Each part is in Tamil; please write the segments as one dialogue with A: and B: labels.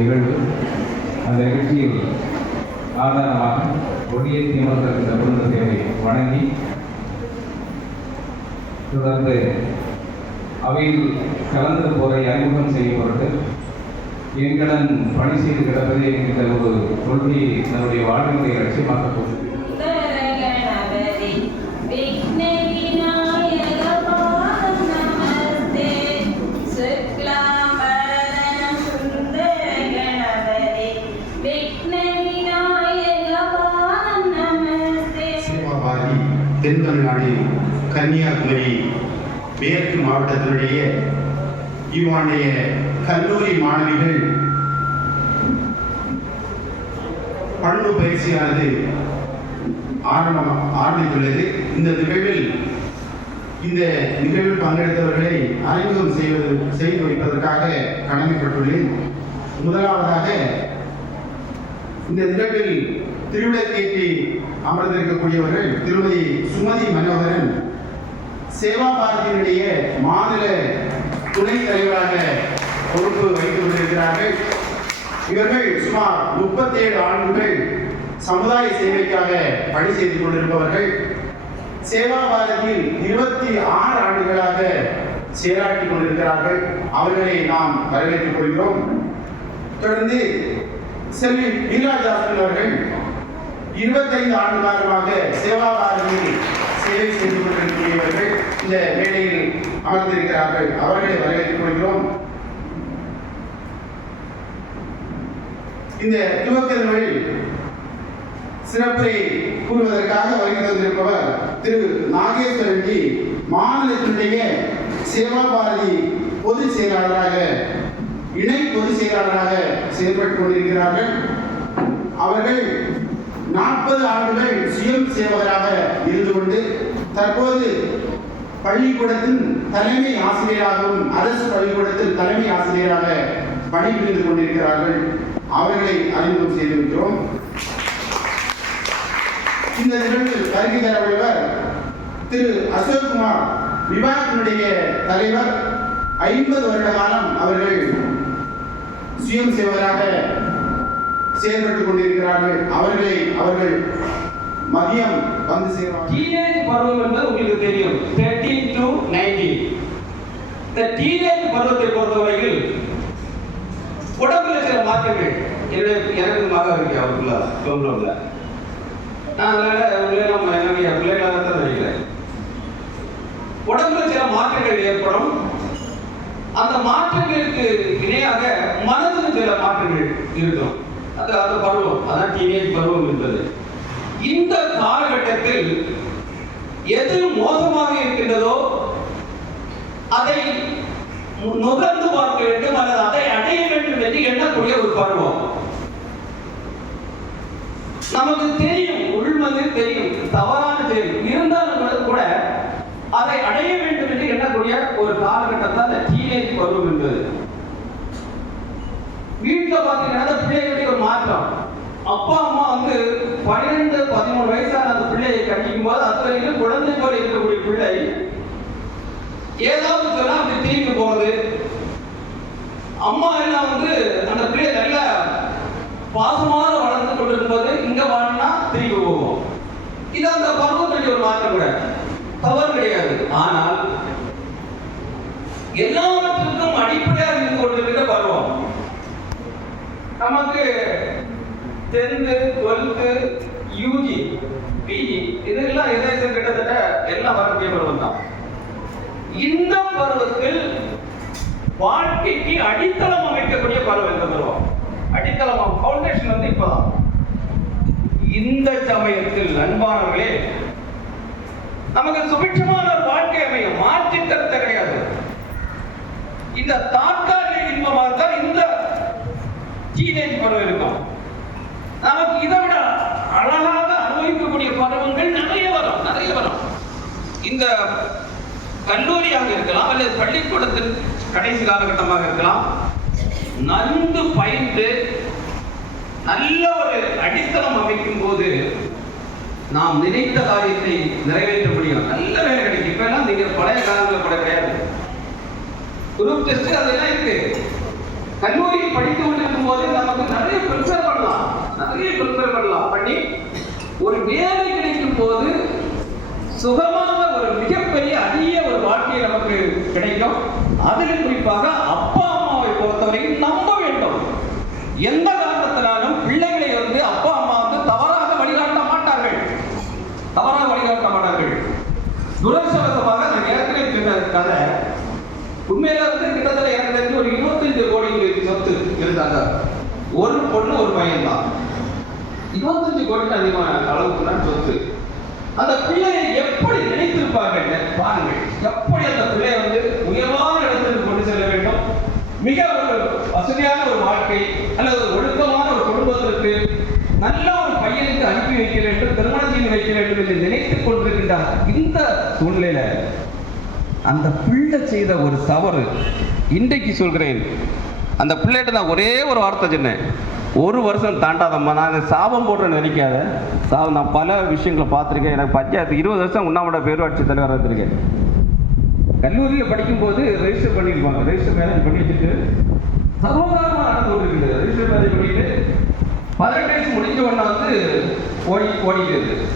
A: நிகழ்வு. அந்த நிகழ்ச்சியில் ஆதாரமாக கொடியேற்றி அமர்ந்திருக்கின்ற குடும்பத்தை வணங்கி தொடர்ந்து அவையில் கலந்து போரை அறிமுகம் செய்யும் பொருட்டு எங்களுடன் பணி செய்து கிடப்பதே என்கின்ற ஒரு கொள்கையை தன்னுடைய வாழ்வினுடைய லட்சியமாக கொண்டு
B: கன்னியாகுமரி மேற்கு மாவட்டத்தினுடைய இவ்வாண்டைய கல்லூரி மாணவிகள் பண்பு பயிற்சியானது ஆரம்பம் ஆரம்பித்துள்ளது. இந்த நிகழ்வில் இந்த நிகழ்வில் பங்கெடுத்தவர்களை அறிமுகம் செய்வது செய்து வைப்பதற்காக கடமைப்பட்டுள்ளேன். முதலாவதாக இந்த நிகழ்வில் திருவிழக்கேற்றி அமர்ந்திருக்கக்கூடியவர்கள் திருமதி சுமதி மனோகரன் சேவா பாரதியினுடைய மாநில துணைத் தலைவராக பொறுப்பு வைத்துக் கொண்டிருக்கிறார்கள் இவர்கள் சுமார் முப்பத்தேழு ஆண்டுகள் சமுதாய சேவைக்காக பணி செய்து கொண்டிருப்பவர்கள். சேவா பாரதியில் இருபத்தி ஆறு ஆண்டுகளாக செயலாற்றி கொண்டிருக்கிறார்கள். அவர்களை நாம் வரவேற்றுக் கொள்கிறோம். தொடர்ந்து செல்வி வீராஜாஸ்கர் அவர்கள் இருபத்தைந்து ஆண்டு காலமாக சேவா பாரதியில் சேவை செய்து கொண்டிருக்கக்கூடியவர்கள் இந்த மேடையில் அமர்ந்திருக்கிறார்கள் அவர்களை வரவேற்றுக் கொள்கிறோம். இந்த துவக்க சிறப்பை கூறுவதற்காக வருகை தந்திருப்பவர் திரு நாகேஸ்வரன் ஜி மாநிலத்தினுடைய சேவா பாரதி பொதுச் செயலாளராக இணை பொதுச் செயலாளராக செயல்பட்டு கொண்டிருக்கிறார்கள். அவர்கள் நாற்பது ஆண்டுகள் சுயம் சேவகராக இருந்து கொண்டு தற்போது பள்ளிக்கூடத்தின் தலைமை ஆசிரியராகவும் அரசு பள்ளிக்கூடத்தில் தலைமை ஆசிரியராக பணிபுரிந்து கொண்டிருக்கிறார்கள். அவர்களை அறிமுகம் செய்திருக்கிறோம் இந்த நிகழ்வில் வருகை தர திரு அசோக்குமார். விவாகத்தினுடைய தலைவர். ஐம்பது வருட காலம் அவர்கள் சுயம் சேவராக செயல்பட்டுக் கொண்டிருக்கிறார்கள். அவர்களை அவர்கள் மதியம் வந்து சேரும்
C: டீனேஜ் பருவம் என்பது உங்களுக்கு தெரியும். தேர்ட்டீன் டு நைன்டீன் இந்த டீனேஜ் பருவத்தை பொறுத்தவரையில் உடம்புல சில மாற்றங்கள். என்னுடைய எனக்கு மகன் இருக்கு அவருக்குள்ள பெங்களூர்ல நான் அதனால உங்களே நம்ம என்னுடைய பிள்ளைகளாக தான் நினைக்கிறேன் உடம்புல சில மாற்றங்கள் ஏற்படும். அந்த மாற்றங்களுக்கு இணையாக மனதில் சில மாற்றங்கள் இருக்கும். அது அந்த பருவம் அதான் டீனேஜ் பருவம் என்பது. இந்த காலகட்டத்தில் எது மோசமாக இருக்கின்றதோ அதை நுகர்ந்து பார்க்க வேண்டும் அல்லது அதை அடைய வேண்டும் என்று எண்ணக்கூடிய ஒரு பருவம். நமக்கு தெரியும் உள்மது தெரியும் தவறான தெரியும். இருந்தாலும் கூட- கூட அதை அடைய வேண்டும் என்று எண்ணக்கூடிய ஒரு காலகட்டம் தான் இந்த டீனேஜ் பருவம் என்பது. வீட்டுல பாத்தீங்கன்னா அந்த பிள்ளைகளுடைய ஒரு மாற்றம். அப்பா அம்மா வந்து பன்னிரெண்டு பதிமூணு வயசான அந்த பிள்ளையை கண்டிக்கும் போது அது வரைக்கும் குழந்தை போல இருக்கக்கூடிய பிள்ளை ஏதாவது சொன்னா அப்படி திரும்பி போறது. அம்மா எல்லாம் வந்து அந்த பிள்ளையை நல்ல பாசமாக வளர்த்து கொண்டிருப்பது இங்க வாழ்னா திரும்பி போவோம். இது அந்த பருவத்துடைய ஒரு மாற்றம் கூட. தவறு கிடையாது. ஆனால் எல்லாவற்றுக்கும் அடிப்படையாக இருந்து கொண்டிருக்கிற பருவம். நமக்கு டென்த்து டுவெல்த்து யூஜி பிஜி இதெல்லாம் எதாச்சும் கிட்டத்தட்ட எல்லாம் வரக்கூடிய பருவம் தான். இந்த பருவத்தில் வாழ்க்கைக்கு அடித்தளம் அமைக்கக்கூடிய பருவம் இந்த பருவம்? அடித்தளம் ஃபவுண்டேஷன் வந்து இப்பதான். இந்த சமயத்தில் அன்பானவர்களே நமக்கு சுபிட்சமான ஒரு வாழ்க்கை அமையும் மாற்று கிடையாது. இந்த தாற்காலிக இன்பமாக தான் இந்த டீனேஜ் பருவம் இருக்கும். நமக்கு இதை விட அழகாக அனுபவிக்கக்கூடிய பருவங்கள் நிறைய வரும் நிறைய வரும். இந்த கல்லூரியாக இருக்கலாம் அல்லது பள்ளிக்கூடத்தின் கடைசி காலகட்டமாக இருக்கலாம் நன்கு பயின்று நல்ல ஒரு அடித்தளம் அமைக்கும் போது நாம் நினைத்த காரியத்தை நிறைவேற்ற முடியும். நல்ல வேலை கிடைக்கும். இப்ப எல்லாம் நீங்க பழைய காலங்களில் கூட கிடையாது. குரூப் டெஸ்ட் அதெல்லாம் இருக்கு. கல்லூரி படித்து போது நமக்கு நிறைய ப்ரிப்பேர் பண்ணலாம். நிறைய ப்ரிப்பேர் பண்ணலாம். பண்ணி ஒரு வேலை கிடைக்கும் போது சுகமாக ஒரு மிகப்பெரிய அரிய ஒரு வாழ்க்கை நமக்கு கிடைக்கும். அதில் குறிப்பாக அப்பா அம்மாவை பொறுத்தவரைக்கும் நம்ப வேண்டும் எந்த காரணத்தினாலும் பிள்ளைகளை வந்து அப்பா அம்மா வந்து தவறாக வழிகாட்ட மாட்டார்கள் தவறாக வழிகாட்ட மாட்டார்கள் துரட்சவசமாக நான் ஏற்கனவே சொன்ன கதை உண்மையில வந்து கிட்டத்தட்ட எனக்கு தெரிஞ்சு ஒரு இருபத்தஞ்சு கோடி சொத்து இருந்தாங்க ஒரு பையன் தான் இருபத்தஞ்சு கோடிக்கு அதிகமான அளவுக்கு தான் சொத்து. அந்த பிள்ளையை எப்படி நினைத்திருப்பார்கள்? பாருங்கள். எப்படி அந்த பிள்ளையை வந்து உயர்வான இடத்திற்கு கொண்டு செல்ல வேண்டும்? மிக ஒரு வசதியான ஒரு வாழ்க்கை அல்லது ஒரு ஒழுக்கமான ஒரு குடும்பத்திற்கு நல்ல ஒரு பையனுக்கு அனுப்பி வைக்க வேண்டும் திருமணம் செய்து வைக்க வேண்டும் என்று நினைத்துக் கொண்டிருக்கின்றார் இந்த சூழ்நிலையில அந்த பிள்ளை செய்த ஒரு தவறு. இன்றைக்கு சொல்கிறேன். அந்த பிள்ளைகிட்ட நான் ஒரே ஒரு வார்த்தை சொன்னேன். ஒரு வருஷம் தாண்டாதம்மா. நான் இந்த சாபம் போடுறேன்னு நினைக்காத. சாபம் நான் பல விஷயங்களை பார்த்துருக்கேன். எனக்கு பஞ்சாயத்து இருபது வருஷம் உண்ணாமட பேரூராட்சி தலைவராக இருந்திருக்கேன் கல்லூரியில் படிக்கும்போது ரெஜிஸ்டர் பண்ணியிருப்பாங்க. ரெஜிஸ்டர் மேரேஜ் பண்ணி வச்சுட்டு சர்வசாதாரணமாக நடந்து கொண்டிருக்குது. ரெஜிஸ்டர் மேரேஜ் பண்ணிட்டு பதினெட்டு வயசு முடிஞ்ச உடனே வந்து ஓடி ஓடிட்டு இருக்கு.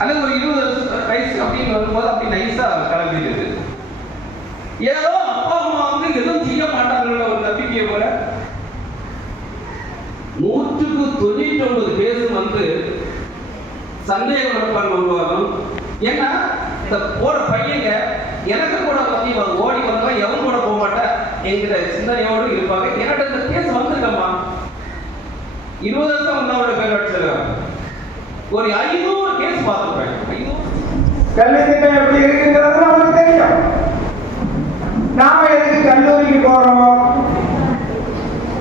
C: அல்லது ஒரு இருபது வயசு அப்படின்னு வரும்போது அப்படி நைஸாக கிளம்பிடுது ஏதோ அப்பா அம்மா வந்து எதுவும் செய்ய மாட்டாங்கன்ற ஒரு நம்பிக்கையை போல நூற்றுக்கு தொண்ணூற்றி ஒன்பது பேரும் வந்து சந்தேக மனப்பான்மை உருவாகும் ஏன்னா இந்த போற பையங்க எனக்கு கூட வந்து இவன் ஓடி வந்தவன் எவன் கூட போக மாட்டேன் என்கிற சிந்தனையோடு இருப்பாங்க. என்கிட்ட இந்த கேஸ் வந்திருக்கம்மா. இருபது வருஷம் வந்து அவரோட பேர் அடிச்சிருக்காங்க ஒரு ஐநூறு கேஸ் பார்த்துருப்பேன் ஐநூறு.
D: கல்வி எப்படி இருக்குங்கிறது நமக்கு தெரியும். நாம எதுக்கு கல்லூரிக்கு போறோம்?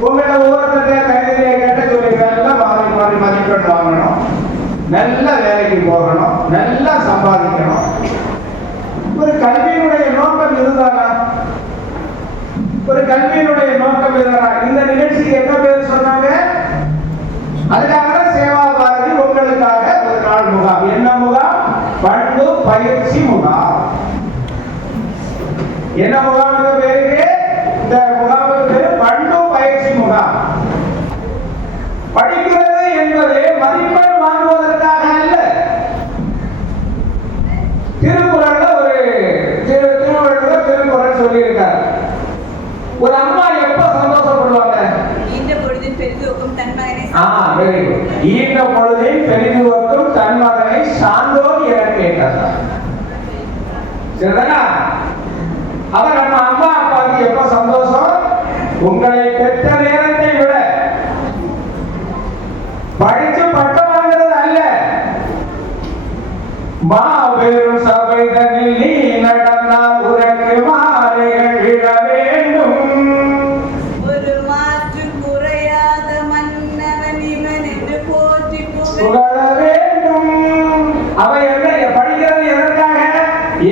D: உங்கள்ட்ட ஊரத்திட்ட வேலைக்கு போகணும் நல்லா சம்பாதிக்கணும். ஒரு கல்வியினுடைய நோக்கம் இதுதானா? ஒரு கல்வியினுடைய நோக்கம் இதுதானா? இந்த நிகழ்ச்சிக்கு என்ன பேர் சொன்னாங்க? அதுக்காக தான் சேவா பாரதி உங்களுக்காக ஒரு நாள் முகாம். என்ன முகாம்? பண்பு பயிற்சி முகாம். என்ன முகாம் பேருக்கு? இந்த முகாம் பேரு பண்பு பயிற்சி முகாம் படிக்கிறது என்பது மதிப்பெண் வாங்குவதற்காக அல்ல திருக்குறள்ல ஒரு திரு திருவள்ளுவர் திருக்குறள் சொல்லியிருக்கார் ஒரு அம்மா எப்ப சந்தோஷப்படுவாங்க
E: இந்த பொழுதில் பெரிதுவக்கும் தன் மகனை
D: ஆ வெரி குட் ஈன்ற பொழுதில் பெரிதுவக்கும் தன் மகனை சான்றோன் என கேட்டார். சரிதானா? அப்ப நம்ம அம்மா அப்பாவுக்கு எப்ப சந்தோஷம்? உங்களை பெற்ற நேரத்தை விட படிச்சு பட்டம் வாங்குறது அல்ல.
E: மா புகழ்
D: புகழ வேண்டும். அவ என்ன படிக்கிறது எதற்காக?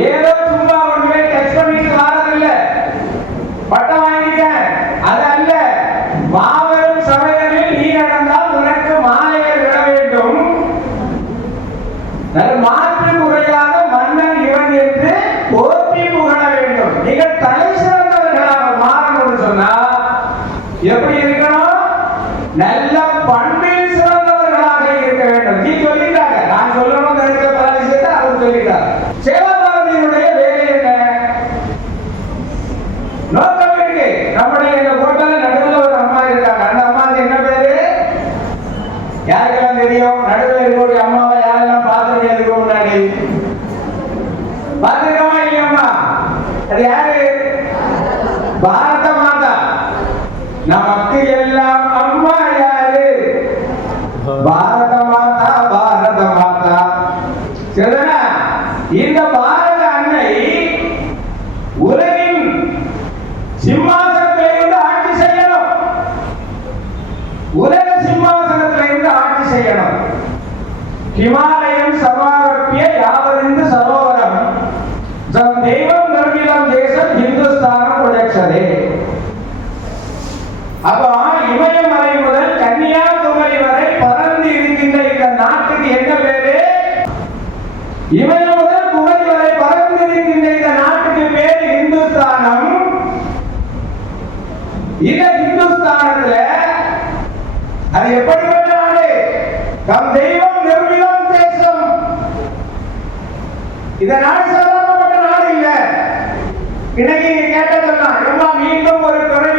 D: ஏதோ சும்மா ஒண்ணுமே டெஸ்ட் பண்ணிட்டு வரதில்ல. பட்டம் வாங்கிட்டேன். அது அல்ல மாபெரும் சபைகளில் நீ நடந்தால் உனக்கு மாலையை விட வேண்டும். நல்ல மாற்று முறையாக மன்னன் இவன் என்று போற்றி புகழ வேண்டும். நீங்கள் தலை சிறந்தவர்களாக மாறணும்னு சொன்னா எப்படி இருக்கணும்? நல்ல பண்பில் சிறந்தவர்களாக இருக்க வேண்டும் நீ சொல்லிட்டாங்க நான் சொல்லணும் நினைக்கிற பல விஷயத்தை அவர் சொல்லிட்டார் சேவாபாரதியினுடைய வேலை என்ன நோக்கம் இருக்கு நம்முடைய இந்த ஹோட்டல்ல நடுவில் ஒரு அம்மா இருக்காங்க அந்த அம்மாவுக்கு என்ன பேரு யாருக்கெல்லாம் தெரியும் நடுவில் இருக்கக்கூடிய அம்மாவை யாரெல்லாம் பார்த்துருக்கீங்க இதுக்கு முன்னாடி பார்த்துருக்கோமா இல்லையம்மா அது யாரு பாரத எப்படிப்பட்டாலே நம் தெய்வம் நிர்மலம் தேசம். இந்த நாடு சாதாரணப்பட்ட நாடு இல்லை. இன்னைக்கு கேட்டதெல்லாம் எல்லாம் மீண்டும் ஒரு
F: துறை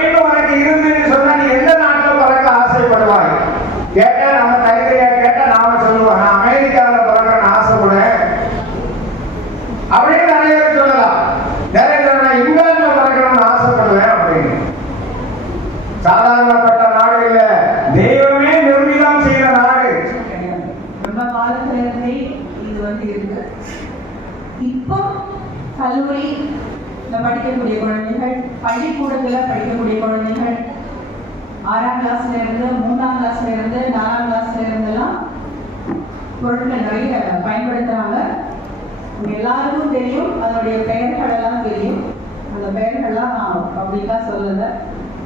F: அப்படின்லாம் சொல்லலை.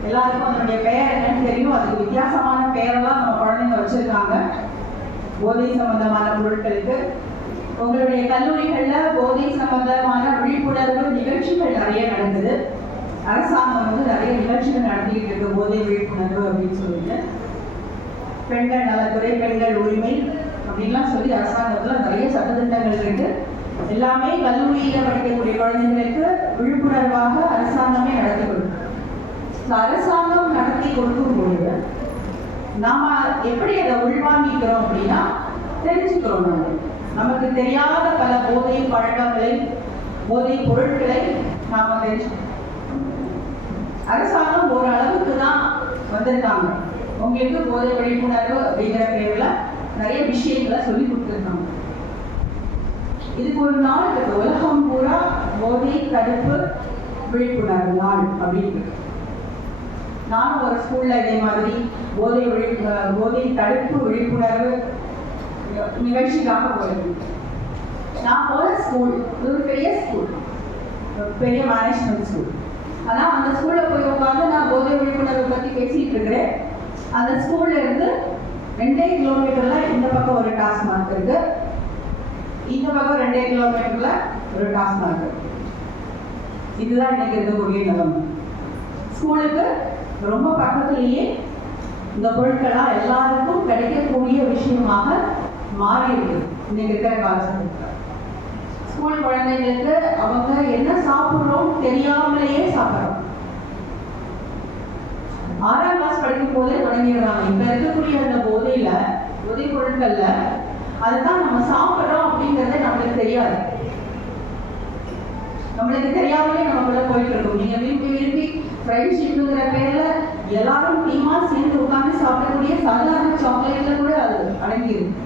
F: எல்லாருக்கும் அதனுடைய பெயர் என்னன்னு தெரியும். அதுக்கு வித்தியாசமான பெயரெல்லாம் நம்ம குழந்தைங்க வச்சிருக்காங்க. போதை சம்பந்தமான பொருட்களுக்கு. உங்களுடைய கல்லூரிகள்ல போதை சம்பந்தமான விழிப்புணர்வு நிகழ்ச்சிகள் நிறைய நடந்தது அரசாங்கம் வந்து நிறைய நிகழ்ச்சிகள் நடத்திட்டு இருக்கு போதை விழிப்புணர்வு அப்படின்னு சொல்லிட்டு. பெண்கள் நலத்துறை பெண்கள் உரிமை அப்படின்லாம் சொல்லி அரசாங்கத்துல நிறைய சட்டத்திட்டங்கள் இருக்கு. எல்லாமே கல்லூரியில படிக்கக்கூடிய குழந்தைங்களுக்கு விழிப்புணர்வாக அரசாங்கமே நடத்தி கொடுக்கும். அரசாங்கம் நடத்தி கொடுக்கும் பொழுது நாம எப்படி அதை உள்வாங்கிக்கிறோம் அப்படின்னா தெரிஞ்சுக்கிறோம் நம்ம நமக்கு தெரியாத பல போதை பழக்கங்களை போதை பொருட்களை நாம தெரிஞ்சுக்கிறோம். அரசாங்கம் ஓரளவுக்கு தான் வந்திருக்காங்க. உங்களுக்கு போதை விழிப்புணர்வு அப்படிங்கிற பேர்ல நிறைய விஷயங்களை சொல்லி கொடுத்துருக்காங்க. இதுக்கு ஒரு நாள் இருக்கு. உலகம் பூரா போதை தடுப்பு விழிப்புணர்வு நாள் அப்படின்னு. நானும் ஒரு ஸ்கூல்ல இதே மாதிரி போதை விழிப்பு போதை தடுப்பு விழிப்புணர்வு நிகழ்ச்சிக்காக போயிருந்தேன். நான் போகிற ஸ்கூல் இது ஒரு பெரிய ஸ்கூல் பெரிய மேனேஜ்மெண்ட் ஸ்கூல் ஆனால் அந்த ஸ்கூல்ல போய் உட்காந்து நான் போதை விழிப்புணர்வு பத்தி பேசிட்டு இருக்கிறேன். அந்த ஸ்கூல்ல இருந்து ரெண்டே கிலோமீட்டர்ல இந்த பக்கம் ஒரு டாஸ்மாக் இருக்கு. இந்த பக்கம் ரெண்டே கிலோமீட்டர்ல ஒரு டாஸ்மார்க் இதுதான் இன்னைக்கு இருக்கக்கூடிய நிலைமை. ஸ்கூலுக்கு ரொம்ப பக்கத்துலேயே இந்த பொருட்கள்லாம் எல்லாருக்கும் கிடைக்கக்கூடிய விஷயமாக மாறி இருக்கு. இன்னைக்கு இருக்கிற காலகட்டத்தில். ஸ்கூல் குழந்தைங்களுக்கு அவங்க என்ன சாப்பிட்றோம் தெரியாமலேயே சாப்பிட்றோம். ஆறாம் கிளாஸ் படிக்கும் போதே தொடங்கிடுறாங்க. இப்ப இருக்கக்கூடிய அந்த போதையில உதவி பொருட்கள்ல அதுதான் நம்ம சாப்பிட்றோம் அப்படிங்கறதே நம்மளுக்கு தெரியாது. நம்மளுக்கு தெரியாமலே நமக்குள்ள போயிட்டு இருக்கோம் நீங்க விரும்பி விரும்பி ஃப்ரெண்ட்ஷிப்புங்கிற பேர்ல எல்லாரும் டீமா சேர்ந்து உட்கார்ந்து சாப்பிடக்கூடிய சாதாரண சாக்லேட்ல கூட அது அடங்கியிருக்கு.